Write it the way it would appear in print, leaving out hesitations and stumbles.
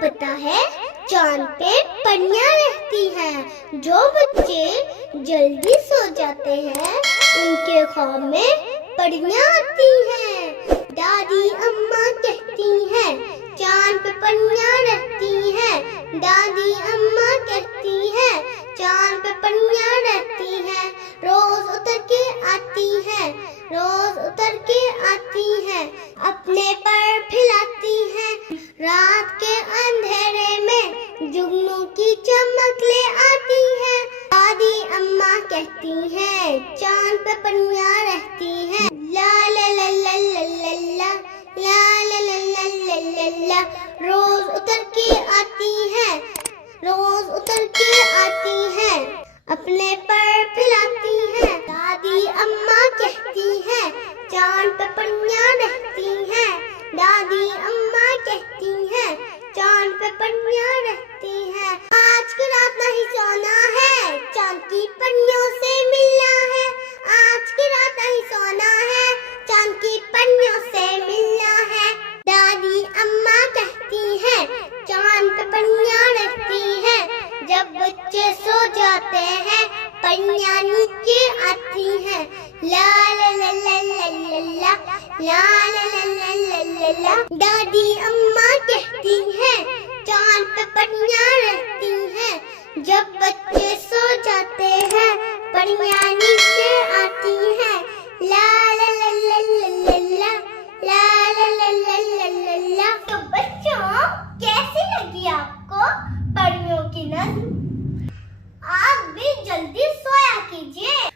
पता है चांद पे परियां रहती हैं। जो बच्चे जल्दी सो जाते हैं उनके ख्वाब में परियां आती हैं। दादी अम्मा कहती हैं चांद पे परियां रहती हैं। दादी अम्मा कहती हैं चांद पे परियां रहती हैं। रोज उतर के आती हैं, रोज उतर के आती हैं, अपने पर फैलाती हैं। रात के अंधेरे में जुगनू की चमक ले आती है। दादी अम्मा कहती हैं चांद पे परियां रहती हैं। ला ला ला ला ला ला ला ला ला ला ला ला ला। रोज उतर के आती है, रोज उतर के आती है, अपने पर फैलाती है। दादी अम्मा कहती है चांद पे परियां रहती हैं। दादी अम्मा कहती हैं चांद पे परियां रहती हैं। आज की रात नहीं सोना है, चांद की परियों से मिलना है। आज की रात नहीं सोना है, चांद की परियों से मिलना है। दादी अम्मा कहती हैं चांद पे परियां रहती हैं। जब बच्चे सो जाते हैं परियां नीचे आती हैं। ला ला ला ला ला ला ला ला ला ला ला ला ला। दादी अम्मा कहती हैं चांद पे परियां रहती हैं। जब बच्चे सो जाते हैं परियां नीचे आती हैं। ला ला ला ला ला ला ला ला ला ला ला ला ला। तो बच्चों कैसी लगी आपको परियों की नज़्म? आप भी जल्दी सोया कीजिए।